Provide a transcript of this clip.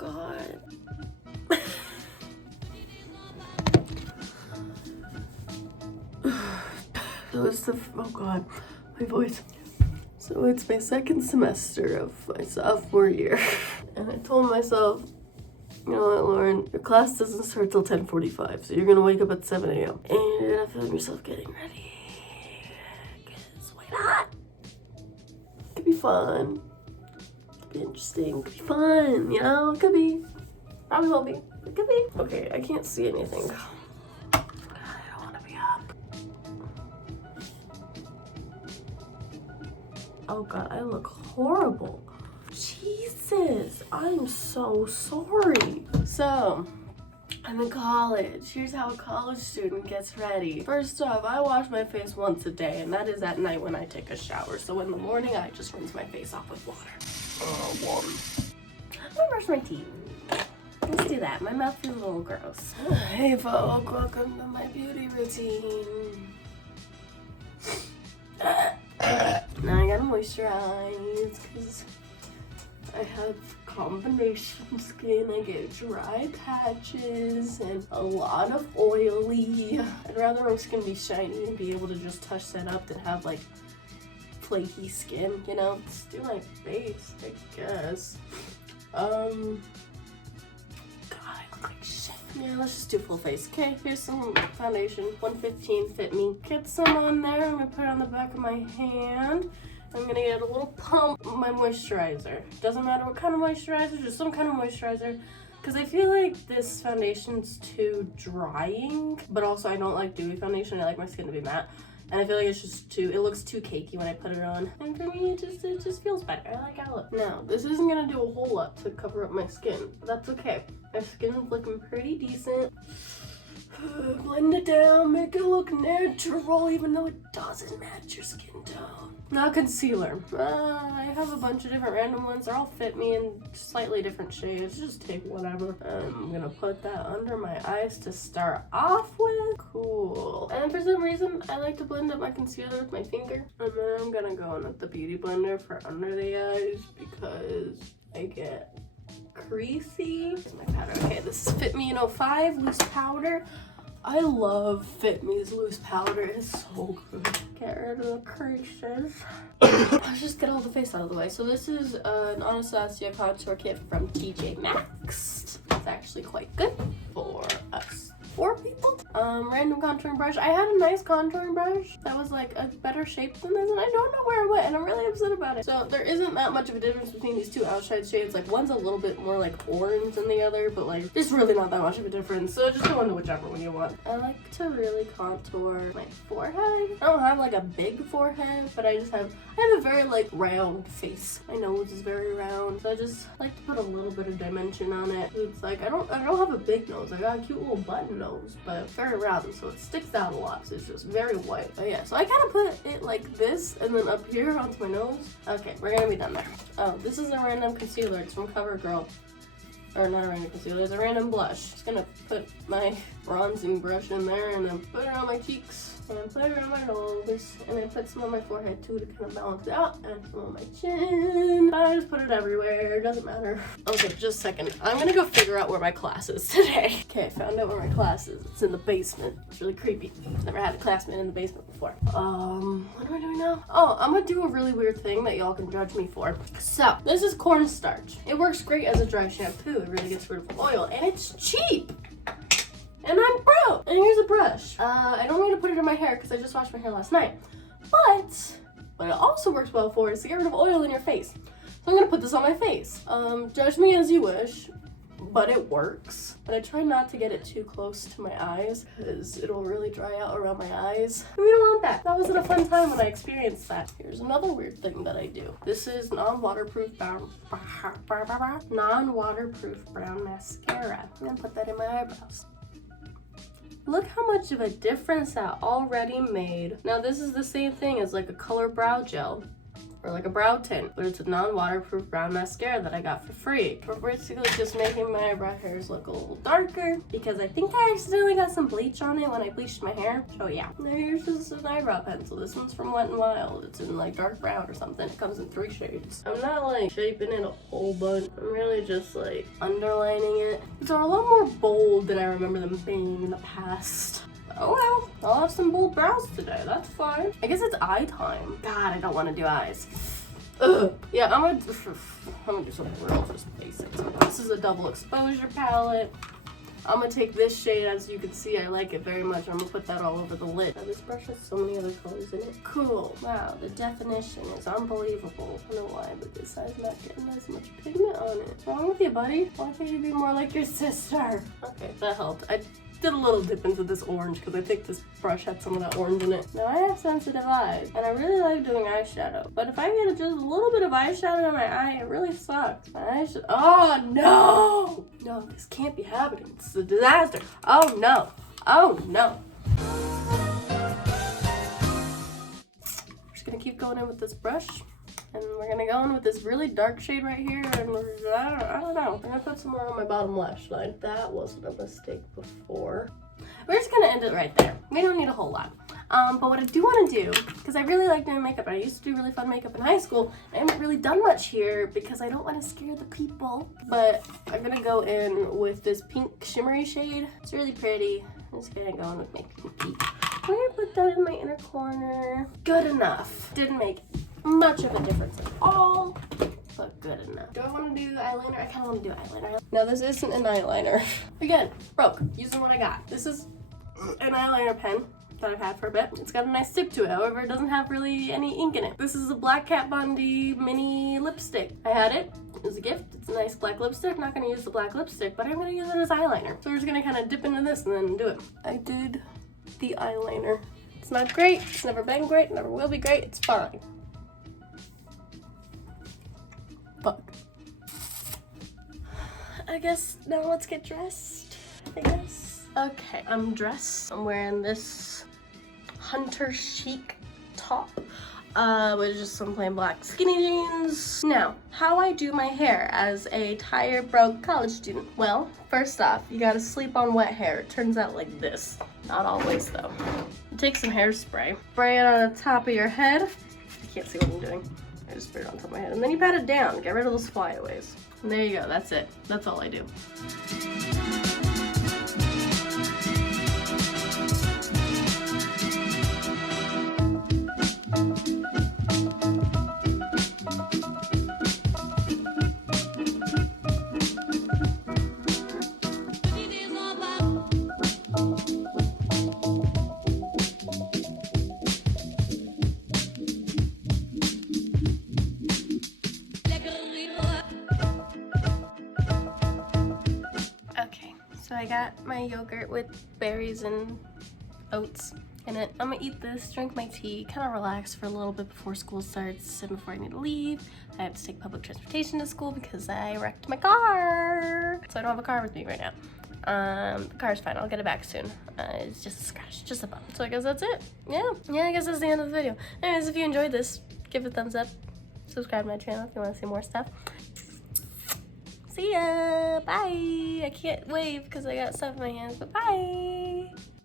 God. So it's oh God, my voice. So it's my second semester of my sophomore year. And I told myself, you know what, Lauren, your class doesn't start till 10:45, so you're gonna wake up at 7 a.m. and you're gonna film yourself getting ready. Because why not? It could be fun. It could be interesting. It could be fun, you know? It could be. Probably won't be. It could be. Okay, I can't see anything. God, I don't want to be up. Oh God, I look horrible. Jesus, I'm so sorry. So, I'm in college. Here's how a college student gets ready. First off, I wash my face once a day, and that is at night when I take a shower. So in the morning, I just rinse my face off with water. I brush my teeth. Let's do that. My mouth feels a little gross. Hey folk, welcome to my beauty routine. Now I gotta moisturize because I have combination skin. I get dry patches and a lot of oily. I'd rather my skin be shiny and be able to just touch that up than have like flaky skin, you know? Let's do my face, I guess. God, I look like shit. Yeah, let's just do full face. Okay, here's some foundation. 115 Fit Me. Get some on there. I'm gonna put it on the back of my hand. I'm gonna get a little pump of my moisturizer. Doesn't matter what kind of moisturizer, just some kind of moisturizer. Because I feel like this foundation's too drying, but also I don't like dewy foundation. I like my skin to be matte. And I feel like it's just it looks too cakey when I put it on. And for me, it just feels better. I like how it looks. Now, this isn't gonna do a whole lot to cover up my skin, but that's okay. My skin is looking pretty decent. Blend it down, make it look natural, even though it doesn't match your skin tone. Now concealer. I have a bunch of different random ones. They're all Fit Me in slightly different shades. Just take whatever. I'm gonna put that under my eyes to start off with. Cool. And for some reason, I like to blend up my concealer with my finger. And then I'm gonna go in with the Beauty Blender for under the eyes because I get creasy. Here's my powder. Okay, this is Fit Me in 05 loose powder. I love Fit Me's loose powder. It's so good. Get rid of the creases. Let's just get all the face out of the way. So this is an Anastasia contour kit from TJ Maxx. It's actually quite good for us 4 people. Random contouring brush. I had a nice contouring brush that was like a better shape than this, and I don't know where it went, and I'm really upset about it. So there isn't that much of a difference between these two outside shades. Like one's a little bit more like orange than the other, but like there's really not that much of a difference. So just go into whichever one you want. I like to really contour my forehead. I don't have like a big forehead, but I have a very like round face. My nose is very round, so I just like to put a little bit of dimension on it. It's like I don't have a big nose. I got a cute little button nose, but very round, so it sticks out a lot. So it's just very white. But yeah, so I kind of put it like this, and then up here onto my nose. Okay, we're gonna be done there. Oh, this is a random concealer. It's from CoverGirl. Or not a random concealer, it's a random blush. Just gonna put my bronzing brush in there and then put it on my cheeks and put it on my nose and then put some on my forehead too to kind of balance it out, and some on my chin. I just put it everywhere, doesn't matter. Okay, just a second. I'm gonna go figure out where my class is today. Okay, I found out where my class is. It's in the basement. It's really creepy. Never had a classmate in the basement before. What am I doing now? Oh, I'm gonna do a really weird thing that y'all can judge me for. So, this is cornstarch. It works great as a dry shampoo. It really gets rid of oil, and it's cheap. And I'm broke. And here's a brush. I don't need to put it in my hair because I just washed my hair last night. But what it also works well for is to get rid of oil in your face. So I'm gonna put this on my face. Judge me as you wish, but it works. And I try not to get it too close to my eyes because it'll really dry out around my eyes. And we don't want that. That wasn't a fun time when I experienced that. Here's another weird thing that I do. This is non-waterproof brown mascara. I'm gonna put that in my eyebrows. Look how much of a difference that already made. Now this is the same thing as like a color brow gel. or like a brow tint, but it's a non-waterproof brown mascara that I got for free. We're basically just making my eyebrow hairs look a little darker because I think I accidentally got some bleach on it when I bleached my hair. So yeah, now here's just an eyebrow pencil. This one's from Wet n Wild. It's in like dark brown or something. It comes in 3 shades. I'm not like shaping it a whole bunch. I'm really just like underlining it. These are a lot more bold than I remember them being in the past. Oh well, I'll have some bold brows today. That's fine. I guess it's eye time. God, I don't want to do eyes. Ugh. Yeah, I'm gonna do something real just basic. This is a double exposure palette. I'm gonna take this shade. As you can see, I like it very much. I'm gonna put that all over the lid. Now, this brush has so many other colors in it. Cool. Wow, the definition is unbelievable. I don't know why, but this side's not getting as much pigment on it. What's wrong with you, buddy? Why can't you be more like your sister? Okay, that helped. I did a little dip into this orange because I think this brush had some of that orange in it. Now I have sensitive eyes and I really like doing eyeshadow, but if I get just a little bit of eyeshadow in my eye, it really sucks. My eyes should, oh no! No, this can't be happening. It's a disaster. Oh no. Oh no. I'm just gonna keep going in with this brush. And we're gonna go in with this really dark shade right here, and I don't know. I'm gonna put some more on my bottom lash line. That wasn't a mistake before. We're just gonna end it right there. We don't need a whole lot. But what I do want to do, because I really like doing makeup, and I used to do really fun makeup in high school, I haven't really done much here because I don't want to scare the people. But I'm gonna go in with this pink shimmery shade. It's really pretty. I'm just gonna go in with my pinky. I'm gonna put that in my inner corner. Good enough. Didn't make much of a difference at all, but good enough. Do I want to do eyeliner? I kind of want to do eyeliner. No, this isn't an eyeliner. Again, broke. Using what I got. This is an eyeliner pen that I've had for a bit. It's got a nice tip to it. However, it doesn't have really any ink in it. This is a Black Kat Von D mini lipstick. I had it. It was a gift. It's a nice black lipstick. I'm not going to use the black lipstick, but I'm going to use it as eyeliner. So we're just going to kind of dip into this and then do it. I did the eyeliner. It's not great. It's never been great. Never will be great. It's fine. Fuck. I guess now let's get dressed, I guess. Okay, I'm dressed. I'm wearing this hunter chic top with just some plain black skinny jeans. Now, how I do my hair as a tired, broke college student. Well, first off, you gotta sleep on wet hair. It turns out like this. Not always though. You take some hairspray, spray it on the top of your head. You can't see what I'm doing. I just sprayed it on top of my head. And then you pat it down. Get rid of those flyaways. And there you go. That's it. That's all I do. So I got my yogurt with berries and oats in it. I'm gonna eat this, drink my tea, kind of relax for a little bit before school starts and before I need to leave. I have to take public transportation to school because I wrecked my car. So I don't have a car with me right now. The car's fine, I'll get it back soon. It's just a scratch, just a bump. So I guess that's it. Yeah, I guess that's the end of the video. Anyways, if you enjoyed this, give it a thumbs up. Subscribe to my channel if you want to see more stuff. See ya! Bye! I can't wave because I got stuff in my hands, but bye!